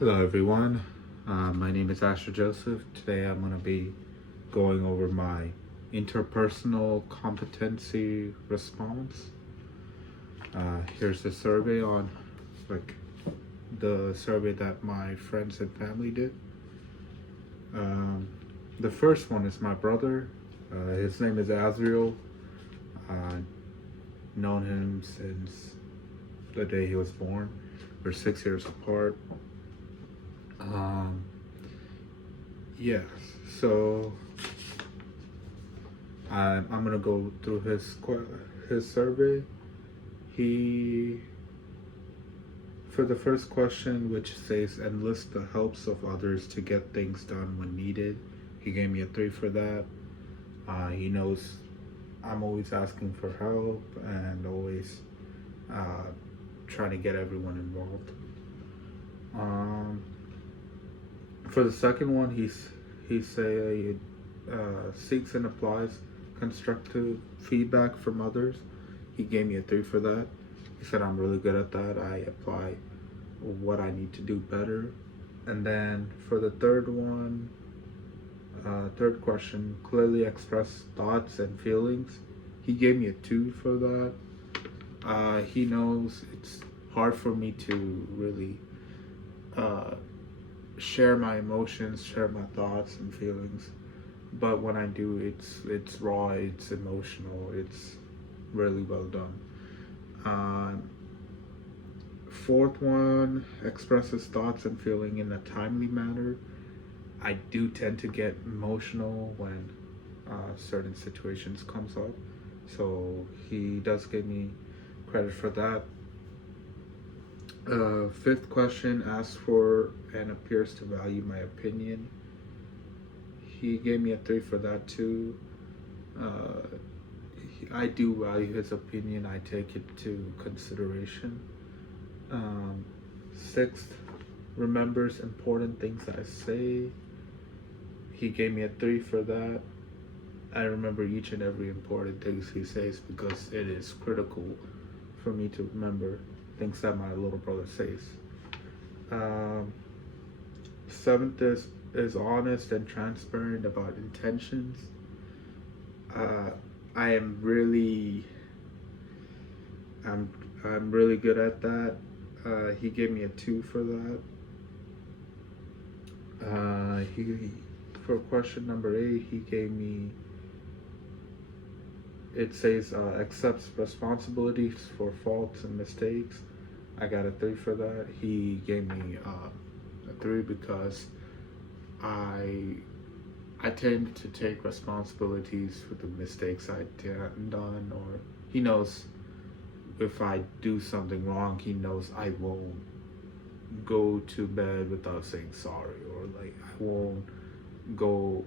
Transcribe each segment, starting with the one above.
Hello, everyone. My name is Asher Joseph. Today I'm going to be going over my interpersonal competency response. Here's the survey on, like, the survey that my friends and family did. Um, the first one is my brother. His name is Azriel. I've known him since the day he was born. We're 6 years apart. Um, yes, so I'm gonna go through his survey. He For the first question, which says enlist the helps of others to get things done when needed, he gave me a 3 for that. He knows I'm always asking for help and always uh, trying to get everyone involved. Um, for the second one, he say seeks and applies constructive feedback from others. He gave me a 3 for that. He said I'm really good at that. I apply what I need to do better. And then for the third question, clearly express thoughts and feelings. He gave me a 2 for that. He knows it's hard for me to really uh, share my emotions, share my thoughts and feelings. But when I do, it's raw, it's emotional, it's really well done. Fourth one, expresses thoughts and feeling in a timely manner. I do tend to get emotional when certain situations comes up, so he does give me credit for that. Fifth question, asks for and appears to value my opinion. He gave me a 3 for that too. Uh, I do value his opinion. I take it to consideration. Sixth, remembers important things I say. He gave me a 3 for that. I remember each and every important things he says because it is critical for me to remember things that my little brother says. Um, Seventh is honest and transparent about intentions. Uh, I am really I'm really good at that. He gave me a 2 for that. He For question number 8, he gave me. It says accepts responsibilities for faults and mistakes. I got a 3 for that. He gave me a 3 because I I tend to take responsibilities for the mistakes I done, or he knows if I do something wrong, he knows I won't go to bed without saying sorry, or like I won't go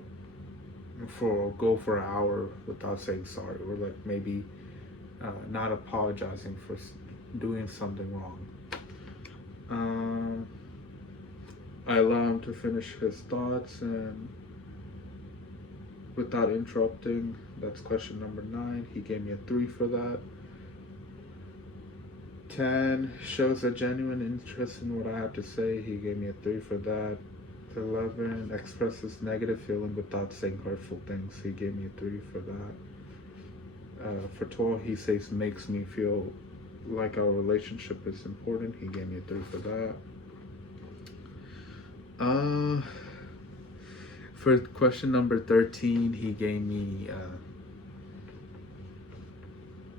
for an hour without saying sorry, or like maybe not apologizing for doing something wrong. Um, I allow him to finish his thoughts and without interrupting. That's question number 9. He gave me a 3 for that. 10, shows a genuine interest in what I have to say. He gave me a 3 for that. 11, expresses negative feeling without saying hurtful things. He gave me a 3 for that. For 12, he says makes me feel like our relationship is important. He gave me a 3 for that. For question number 13, he gave me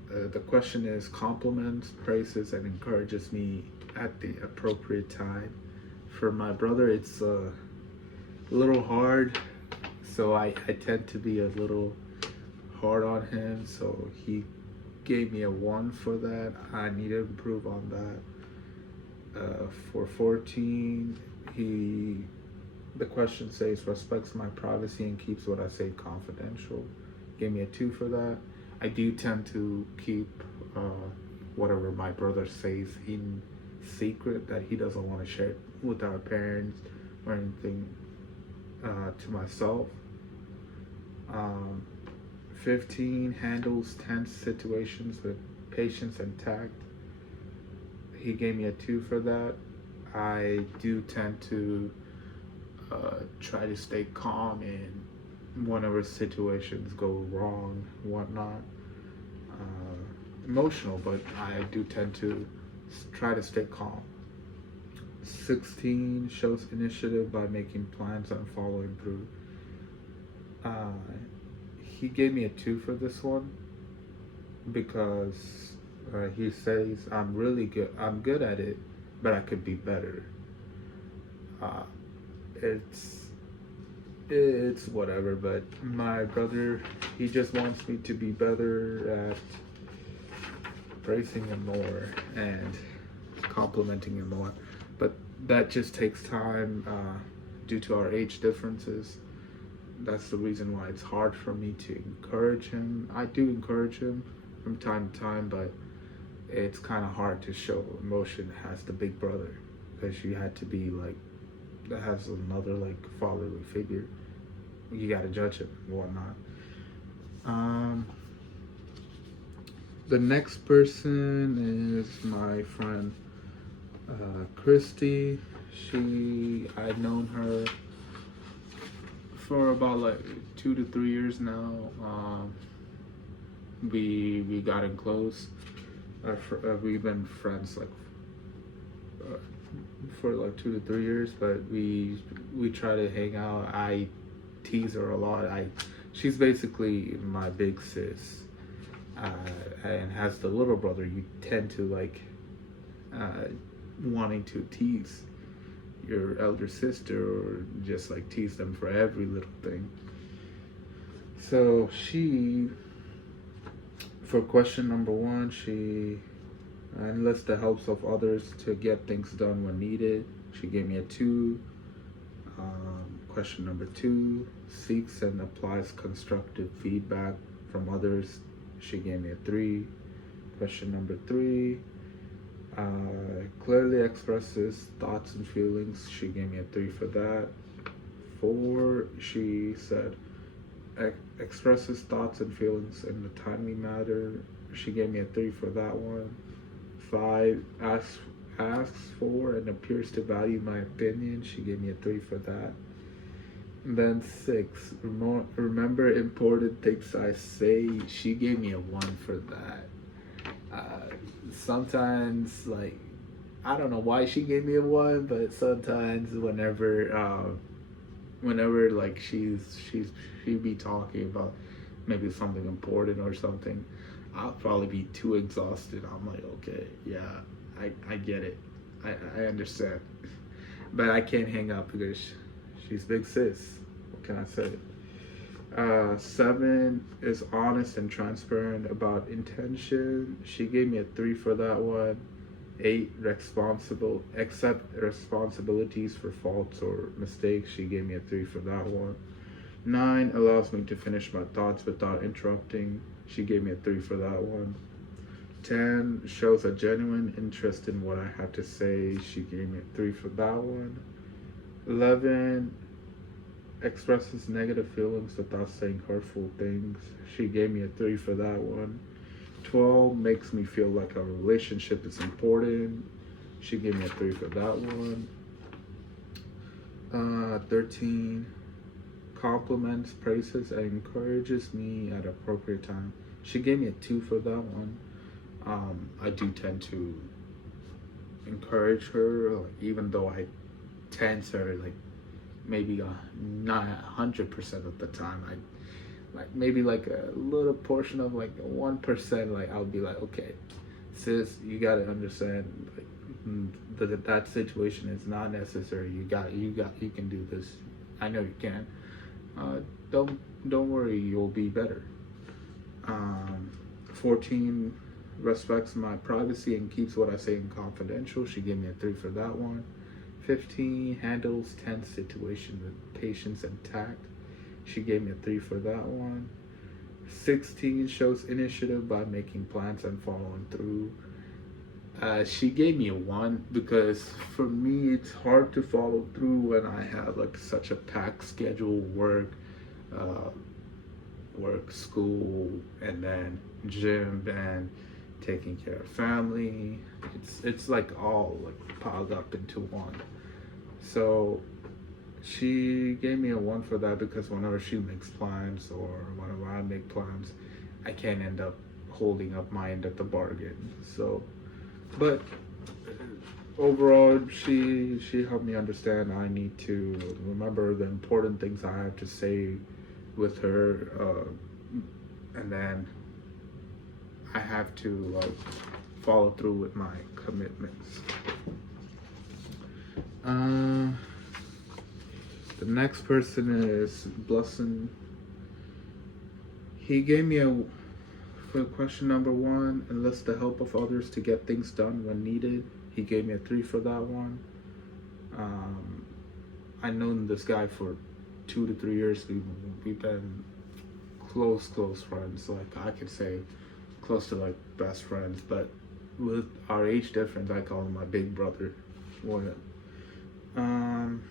the question is compliments, praises, and encourages me at the appropriate time. For my brother, it's a little hard, so I tend to be a little hard on him. So he gave me a 1 for that. I need to improve on that. For 14, the question says respects my privacy and keeps what I say confidential. Gave me a 2 for that. I do tend to keep whatever my brother says in secret, that he doesn't want to share it with our parents or anything to myself. 15, handles tense situations with patience and tact. He gave me a 2 for that. I do tend to try to stay calm in whenever situations go wrong, whatnot. Emotional, but I do tend to try to stay calm. 16 shows initiative by making plans and following through. Uh, he gave me a 2 for this one because he says I'm really good. I'm good at it, but I could be better. Uh, it's it's whatever. But my brother, he just wants me to be better at praising him more and complimenting him more. But that just takes time due to our age differences. That's the reason why it's hard for me to encourage him. I do encourage him from time to time, but it's kind of hard to show emotion as the big brother because you had to be like that has another like fatherly figure. You got to judge him and whatnot. The next person is my friend Christy. I've known her for about like 2 to 3 years now. We gotten close. We've been friends like for like 2 to 3 years, but we try to hang out. I tease her a lot. She's basically my big sis, and has the little brother. You tend to like wanting to tease your elder sister or just like tease them for every little thing. So for question number 1, she enlists the help of others to get things done when needed. She gave me a 2. Question number 2, seeks and applies constructive feedback from others. She gave me a 3. Question number 3, clearly expresses thoughts and feelings. She gave me a 3 for that. 4, she said expresses thoughts and feelings in a timely manner. She gave me a 3 for that one. 5, asks for and appears to value my opinion. She gave me a 3 for that. And then 6, remember important things I say. She gave me a 1 for that. Sometimes, like, I don't know why she gave me a 1, but sometimes whenever like she be talking about maybe something important or something, I'll probably be too exhausted. I'm like, okay, yeah, I get it. I understand. But I can't hang up because she's big sis. What can I say? 7 is honest and transparent about intention. She gave me a 3 for that one. 8, accept responsibilities for faults or mistakes. She gave me a 3 for that one. 9, allows me to finish my thoughts without interrupting. She gave me a 3 for that one. 10, shows a genuine interest in what I have to say. She gave me a 3 for that one. 11, expresses negative feelings without saying hurtful things. She gave me a 3 for that one. 12, makes me feel like a relationship is important. She gave me a 3 for that one. 13, compliments, praises, and encourages me at appropriate time. She gave me a 2 for that one. I do tend to encourage her, like, even though I tense her, like maybe not 100% of the time. I like maybe like a little portion of like 1%. Like I'll be like, okay, sis, you gotta understand, like that situation is not necessary. You can do this. I know you can. Don't worry, you'll be better. 14, respects my privacy and keeps what I say confidential. She gave me a 3 for that one. 15, handles tense situations with patience and tact. She gave me a 3 for that one. 16, shows initiative by making plans and following through. She gave me a 1 because for me it's hard to follow through when I have like such a packed schedule, work, school, and then gym, and taking care of family. It's like all like piled up into one. So she gave me a one for that because whenever she makes plans or whenever I make plans, I can't end up holding up my end of the bargain. So, but overall, she helped me understand I need to remember the important things I have to say with her, and then I have to like follow through with my commitments. Uh, the next person is Blessing. He gave me a for question number one, enlist the help of others to get things done when needed. He gave me a three for that one. Um, I known this guy for 2 to 3 years. We've been close friends. Like I could say, close to like best friends. But with our age difference, I call him my big brother. One. Um,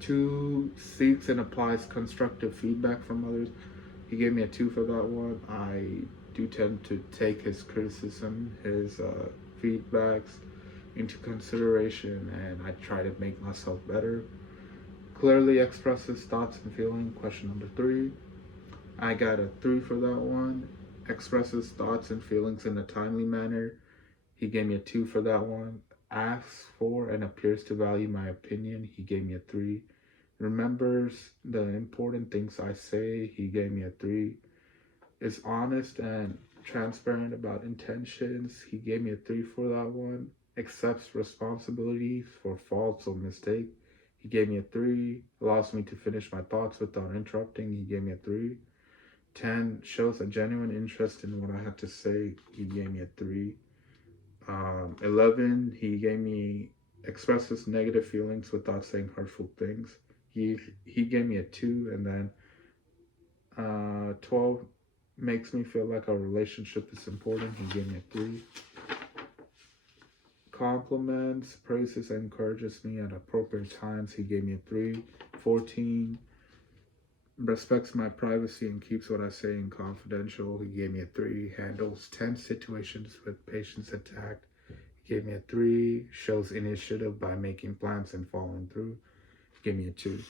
Two, seeks and applies constructive feedback from others. He gave me a two for that one. I do tend to take his criticism, his feedbacks into consideration, and I try to make myself better. Clearly expresses thoughts and feelings. Question number three. I got a three for that one. Expresses thoughts and feelings in a timely manner. He gave me a two for that one. Asks for and appears to value my opinion. He gave me a three. Remembers the important things I say. He gave me a three. Is honest and transparent about intentions. He gave me a three for that one. Accepts responsibility for faults or mistake. He gave me a three. Allows me to finish my thoughts without interrupting. He gave me a three. 10, shows a genuine interest in what I have to say. He gave me a three. 11, he gave me expresses negative feelings without saying hurtful things. He gave me a two, and then 12, makes me feel like our relationship is important. He gave me a three. Compliments, praises, and encourages me at appropriate times. He gave me a three. 14, respects my privacy and keeps what I say in confidential. He gave me a three. Handles tense situations with patience and tact. He gave me a three. Shows initiative by making plans and following through. He gave me a two.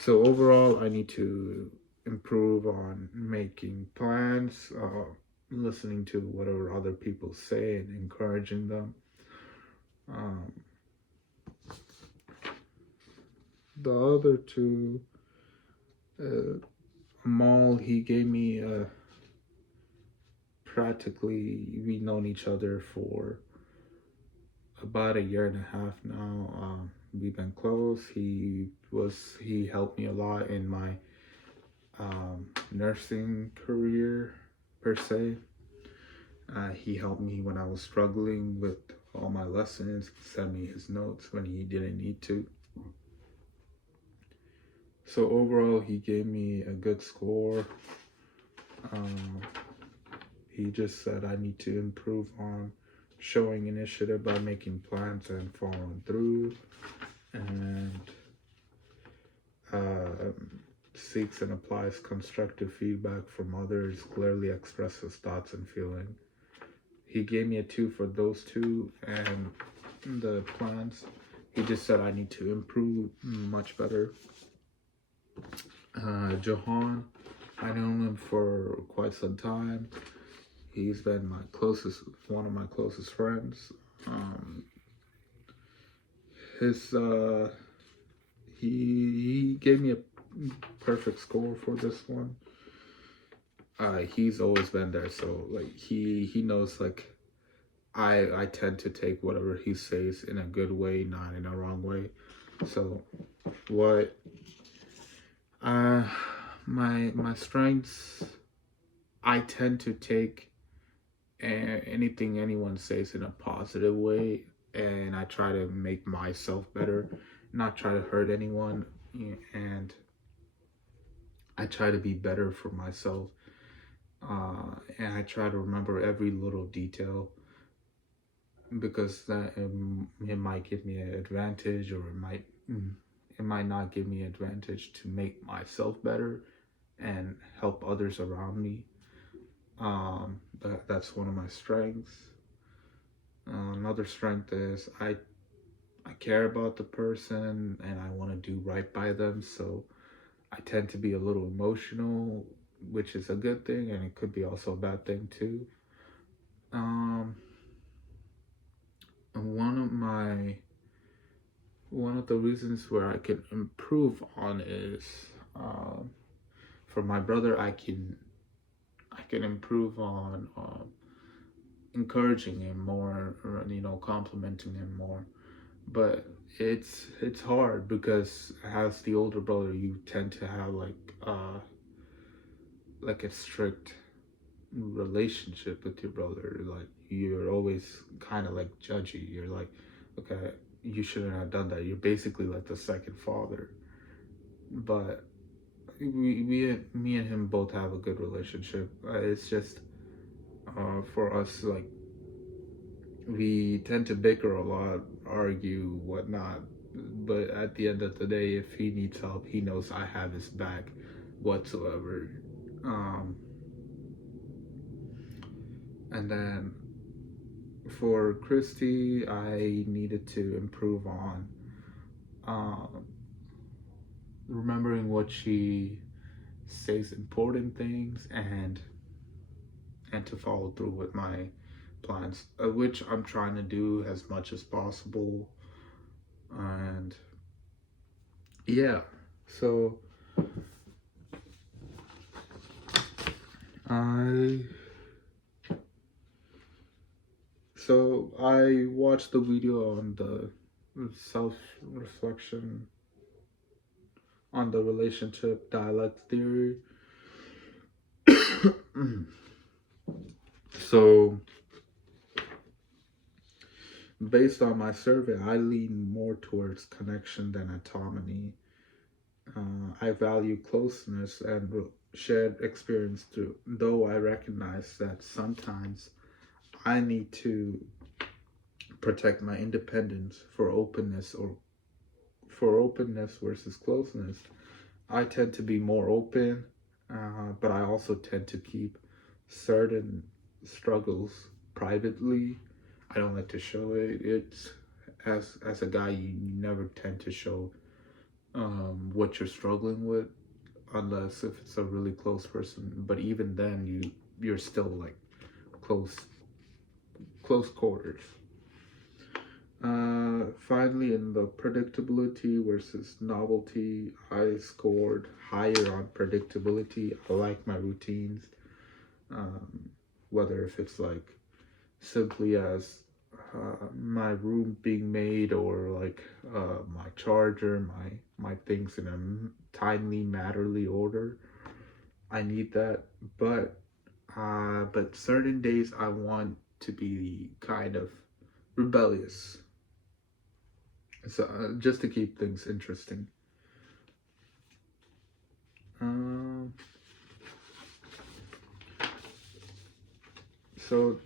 So overall, I need to improve on making plans, listening to whatever other people say and encouraging them. Um, the other two, Amal, he gave me practically, we've known each other for about a year and a half now. We've been close. He helped me a lot in my nursing career per se. He helped me when I was struggling with all my lessons. He sent me his notes when he didn't need to. So overall, he gave me a good score. He just said I need to improve on showing initiative by making plans and following through, and seeks and applies constructive feedback from others, clearly expresses thoughts and feeling. He gave me a two for those two, and the plans, he just said I need to improve much better. Johan, I know him for quite some time. He's been one of my closest friends. He gave me a perfect score for this one. He's always been there, so like he knows like I tend to take whatever he says in a good way, not in a wrong way. So what my strengths, I tend to take anything anyone says in a positive way, and I try to make myself better, not try to hurt anyone, and I try to be better for myself, and I try to remember every little detail, because that it might give me an advantage, or it might not give me an advantage to make myself better and help others around me. That's one of my strengths. Another strength is I care about the person and I want to do right by them. So I tend to be a little emotional, which is a good thing, and it could be also a bad thing too. Um, and one of the reasons where I can improve on is um, for my brother, I can improve on encouraging him more, or, complimenting him more. But it's hard because as the older brother, you tend to have like a strict relationship with your brother. Like you're always kind of like judgy. You're like, okay, you shouldn't have done that. You're basically like the second father. But me and him both have a good relationship. It's just for us, like we tend to bicker a lot, argue, whatnot. But at the end of the day, if he needs help, he knows I have his back whatsoever. Um, and then for Christy, I needed to improve on um, remembering what she says important things and to follow through with my plans, which I'm trying to do as much as possible. And yeah, so I I watched the video on the self reflection on the relationship dialect theory. So based on my survey, I lean more towards connection than autonomy. I value closeness and shared experience too, though I recognize that sometimes I need to protect my independence for openness versus closeness. I tend to be more open, but I also tend to keep certain struggles privately. I don't like to show it. It's as a guy, you never tend to show what you're struggling with, unless if it's a really close person. But even then, you're still like close close quarters. Finally, in the predictability versus novelty, I scored higher on predictability. I like my routines, um, whether if it's like simply as my room being made or like my charger, my things in a timely, matterly order. I need that, but certain days I want to be kind of rebellious. So just to keep things interesting. Um, so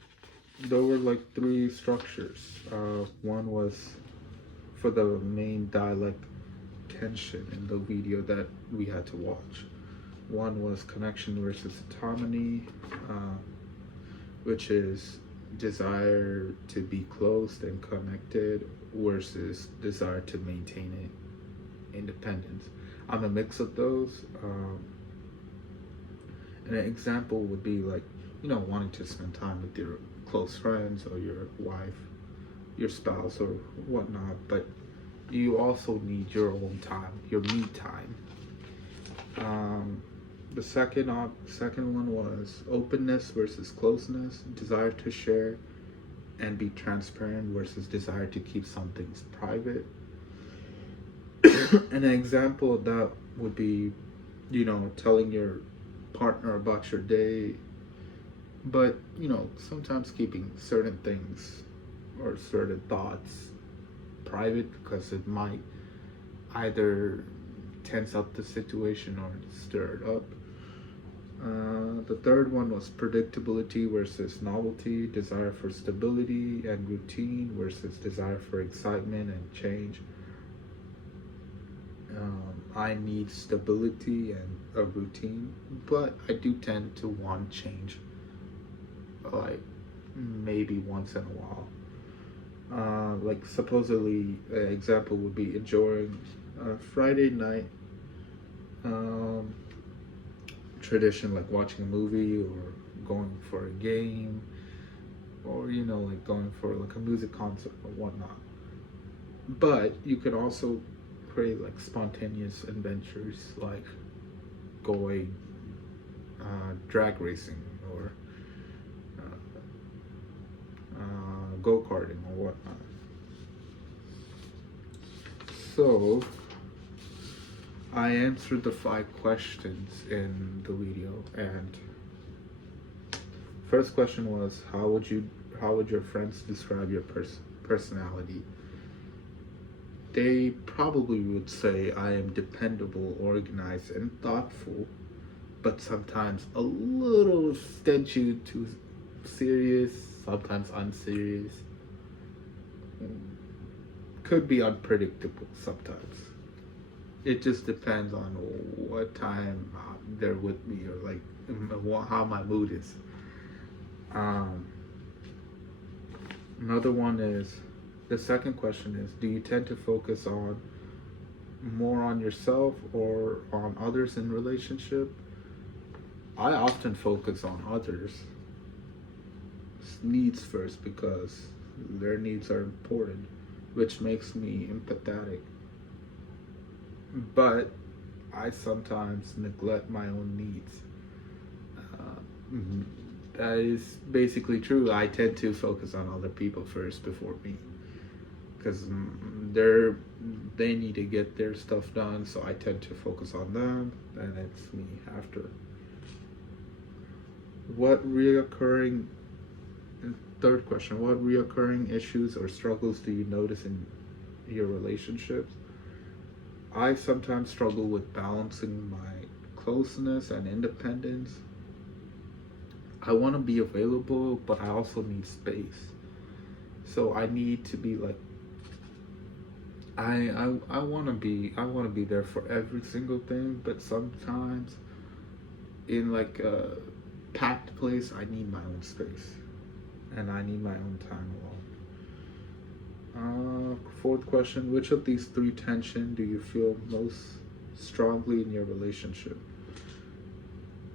there were like three structures. One was for the main dialect tension in the video that we had to watch. One was connection versus autonomy, uh, which is desire to be closed and connected versus desire to maintain it independence. I'm a mix of those. And an example would be like, wanting to spend time with your close friends or your wife, your spouse, or whatnot, but you also need your own time, your me time. Um, the second one was openness versus closeness, desire to share and be transparent versus desire to keep some things private. And an example of that would be, telling your partner about your day, but sometimes keeping certain things or certain thoughts private because it might either tense up the situation or stir it up. The third one was predictability versus novelty, desire for stability and routine versus desire for excitement and change. I need stability and a routine, but I do tend to want change, like maybe once in a while. Like supposedly, an example would be enjoying a Friday night um, tradition, like watching a movie or going for a game, or like going for like a music concert or whatnot. But you could also create like spontaneous adventures, like going drag racing or go karting or whatnot. So I answered the 5 questions in the video, and first question was how would your friends describe your personality? They probably would say I am dependable, organized, and thoughtful, but sometimes a little stingy to serious, sometimes unserious. Could be unpredictable sometimes. It just depends on what time they're with me, or like how my mood is. Um, Another one is, the second question is, do you tend to focus on more on yourself or on others in relationship? I often focus on others' needs first because their needs are important, which makes me empathetic. But I sometimes neglect my own needs. Uh, that is basically true. I tend to focus on other people first before me, because they need to get their stuff done, so I tend to focus on them, and it's me after. What reoccurring Third question, what reoccurring issues or struggles do you notice in your relationships? I sometimes struggle with balancing my closeness and independence. I want to be available, but I also need space. So I need to be like, I want to be there for every single thing, but sometimes in like a packed place, I need my own space, and I need my own time alone. Fourth question, which of these three tension do you feel most strongly in your relationship?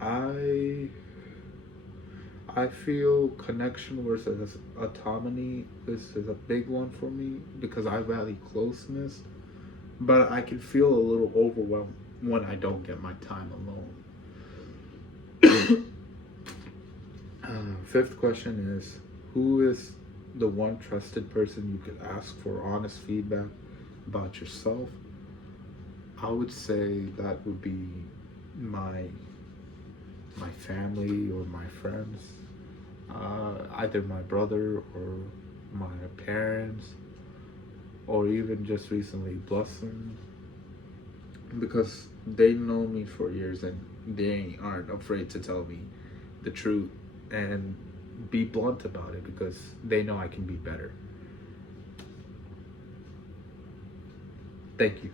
I I feel connection versus autonomy. This is a big one for me because I value closeness, but I can feel a little overwhelmed when I don't get my time alone. Fifth question is, who is the one trusted person you could ask for honest feedback about yourself? I would say that would be my my family or my friends, either my brother or my parents, or even just recently Blossom, because they know me for years and they aren't afraid to tell me the truth and be blunt about it because they know I can be better. Thank you.